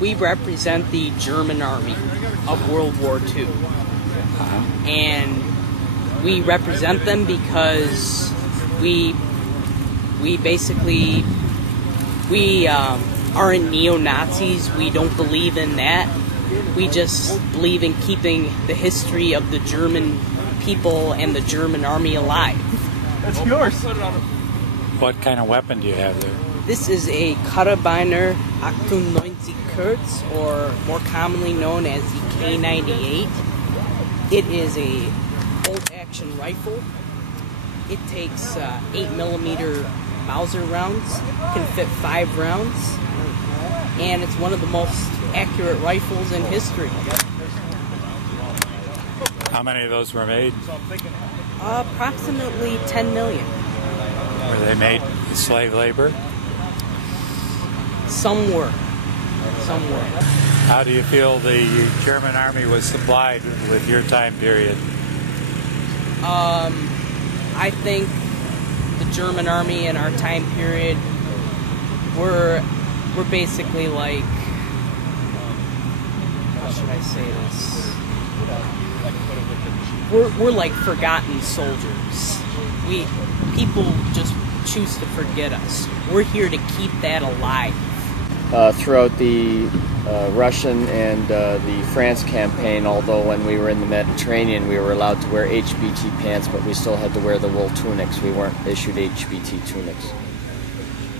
We represent the German Army of World War II. And we represent them because we basically aren't neo-Nazis. We don't believe in that. We just believe in keeping the history of the German people and the German army alive. That's yours. What kind of weapon do you have there? This is a Karabiner 98 Kurz, or more commonly known as the K98. It is a bolt-action rifle. It takes 8mm Mauser rounds, can fit 5 rounds, and it's one of the most accurate rifles in history. How many of those were made? Approximately 10 million. Were they made with slave labor? Some were. Some were. How do you feel the German army was supplied with your time period? I think the German army in our time period were basically like, how should I say this? We're like forgotten soldiers. People just choose to forget us. We're here to keep that alive. Throughout the Russian and the France campaign, although when we were in the Mediterranean we were allowed to wear HBT pants, but we still had to wear the wool tunics. We weren't issued HBT tunics.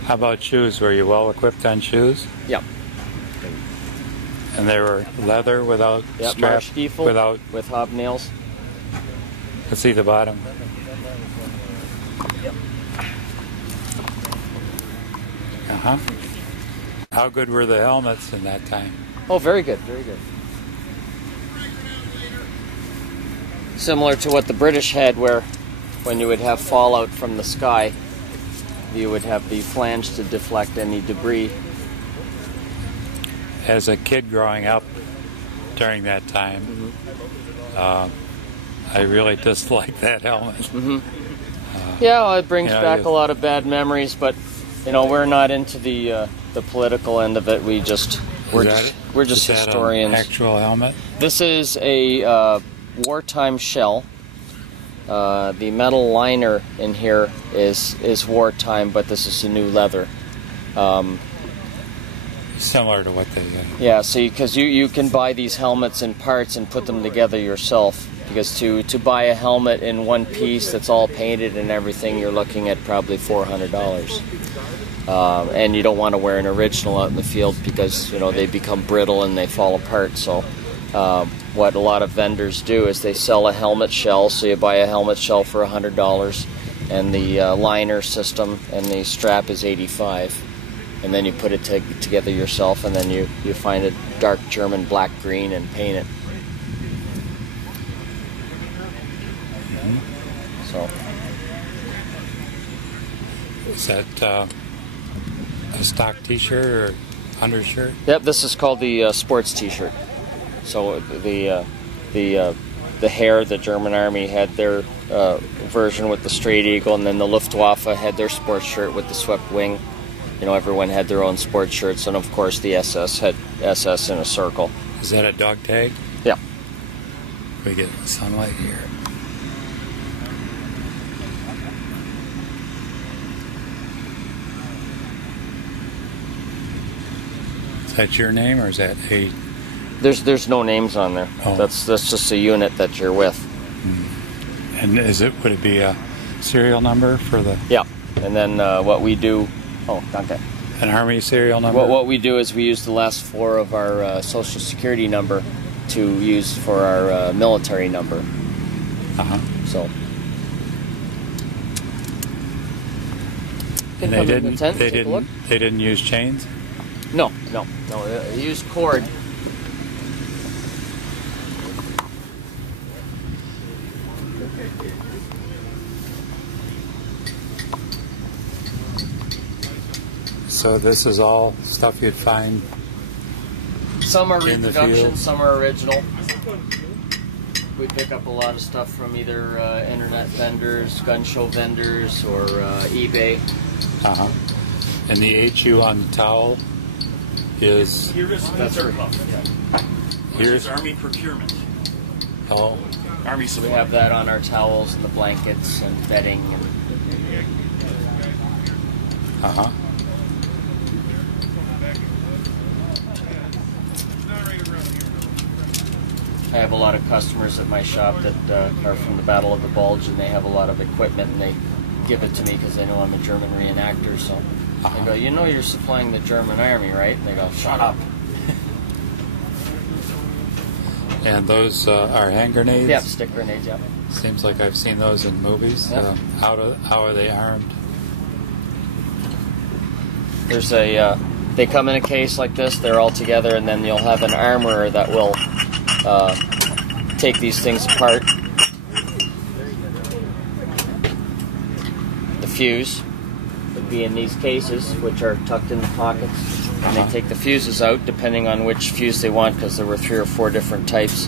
How about shoes? Were you well equipped on shoes? Yep. And they were leather without strap? Without with hobnails. Let's see the bottom. Uh-huh. How good were the helmets in that time? Oh, very good, very good. Similar to what the British had, where when you would have fallout from the sky, you would have the flange to deflect any debris. As a kid growing up during that time, I really disliked that helmet. Yeah, well, it brings back a lot of bad memories, but we're not into the political end of it. We're just historians. An actual helmet? This is a wartime shell. The metal liner in here is wartime, but this is a new leather. Similar to what they did. Yeah, so because you can buy these helmets in parts and put them together yourself. Because to buy a helmet in one piece that's all painted and everything, you're looking at probably $400. And you don't want to wear an original out in the field because they become brittle and they fall apart. So what a lot of vendors do is they sell a helmet shell. So you buy a helmet shell for $100, and the liner system and the strap is $85. And then you put it together yourself, and then you find a dark German black green and paint it. So is that a stock T-shirt or undershirt? Yep, this is called the sports T-shirt. So the hair, the German Army had their version with the straight eagle, and then the Luftwaffe had their sports shirt with the swept wing. Everyone had their own sports shirts, and of course the SS had SS in a circle. Is that a dog tag? Yeah. We get sunlight here. Is that your name, or is that a... There's no names on there. Oh. That's just a unit that you're with. And would it be a serial number for the... Yeah. And then what we do... Oh, okay. An Army serial number? What we do is we use the last 4 of our Social Security number to use for our military number. So... And they didn't use chains? No. They used cord. So this is all stuff you'd find. Some are in reproduction, some are original. We pick up a lot of stuff from either internet vendors, gun show vendors, or eBay. And the HU on the towel, is... That's right. Here's Army procurement. Oh, Army We supply. have that on our towels and the blankets and bedding. And uh-huh. I have a lot of customers at my shop that are from the Battle of the Bulge, and they have a lot of equipment, and they give it to me because they know I'm a German reenactor. So I go, you know, you're supplying the German army, right? And they go, shut up. And those are hand grenades? Yep, stick grenades, yep. Seems like I've seen those in movies. Yep. How are they armed? There's a, they come in a case like this, they're all together, and then you'll have an armorer that will take these things apart. The fuse would be in these cases, which are tucked in the pockets. And they take the fuses out, depending on which fuse they want, because there were 3 or 4 different types.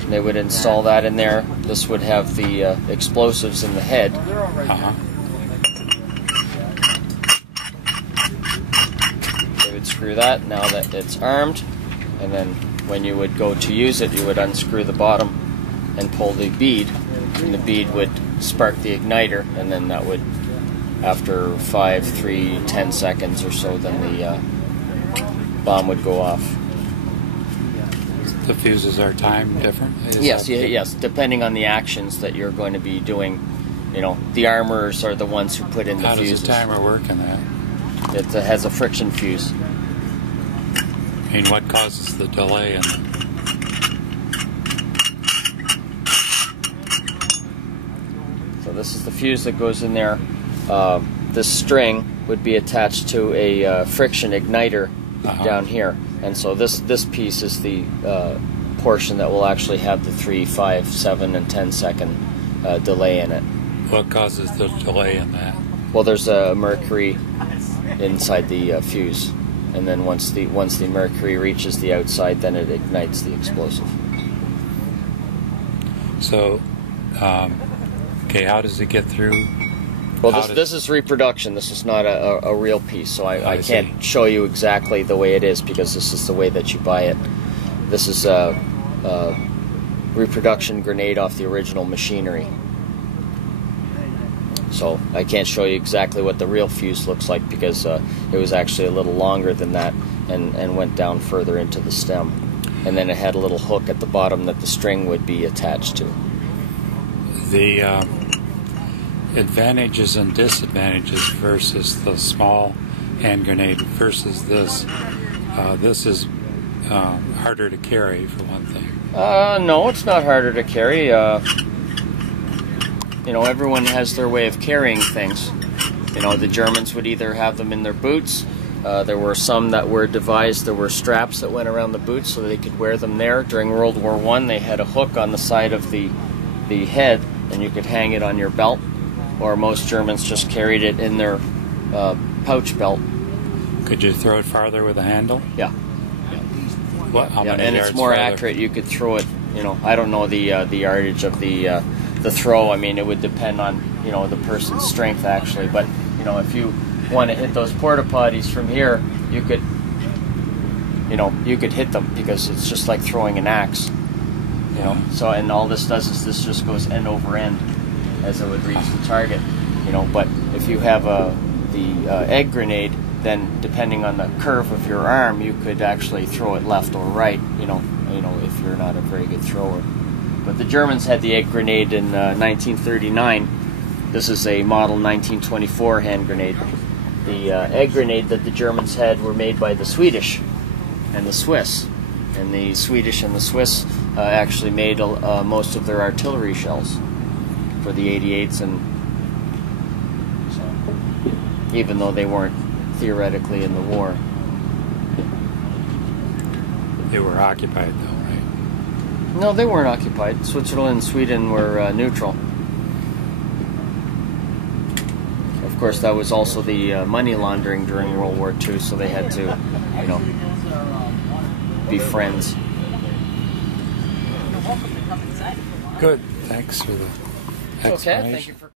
And they would install that in there. This would have the explosives in the head. Uh-huh. They would screw that, now that it's armed, and then when you would go to use it, you would unscrew the bottom and pull the bead, and the bead would spark the igniter, and then that would, after 5, 3, 10 seconds or so, then the bomb would go off. The fuses are timed different? Yes, yes, depending on the actions that you're going to be doing. You know, the armorers are the ones who put in the fuses. How does the timer work in that? It has a friction fuse. I mean, what causes the delay in it? So this is the fuse that goes in there. This string would be attached to a friction igniter down here, and so this piece is the portion that will actually have the 3, 5, 7, and 10 second delay in it. What causes the delay in that? Well, there's a mercury inside the fuse, and then once the mercury reaches the outside, then it ignites the explosive. So, okay, how does it get through? Well, this is reproduction. This is not a real piece, so I can't show you exactly the way it is, because this is the way that you buy it. This is a reproduction grenade off the original machinery. So I can't show you exactly what the real fuse looks like, because it was actually a little longer than that and went down further into the stem. And then it had a little hook at the bottom that the string would be attached to. The advantages and disadvantages versus the small hand grenade versus this. This is harder to carry, for one thing. No, it's not harder to carry. You know, everyone has their way of carrying things. You know, the Germans would either have them in their boots. There were some that were devised, there were straps that went around the boots so they could wear them there. During World War I, they had a hook on the side of the head, and you could hang it on your belt. Or most Germans just carried it in their pouch belt. Could you throw it farther with a handle? Yeah. What? How many and yards it's more farther? accurate. You could throw it. You know, I don't know the yardage of the throw. I mean, it would depend on, you know, the person's strength actually. But you know, if you want to hit those porta potties from here, you could, you know, you could hit them, because it's just like throwing an axe. You know. So, and all this does is this just goes end over end as it would reach the target. You know, but if you have the egg grenade, then depending on the curve of your arm, you could actually throw it left or right. You know, if you're not a very good thrower. But the Germans had the egg grenade in 1939. This is a model 1924 hand grenade. The egg grenade that the Germans had were made by the Swedish and the Swiss. And the Swedish and the Swiss actually made most of their artillery shells for the 88s, and so, even though they weren't theoretically in the war. They were occupied, though, right? No, they weren't occupied. Switzerland and Sweden were neutral. Of course, that was also the money laundering during World War II, so they had to, you know, be friends. Good. Thanks for the explanation. Okay, thank you for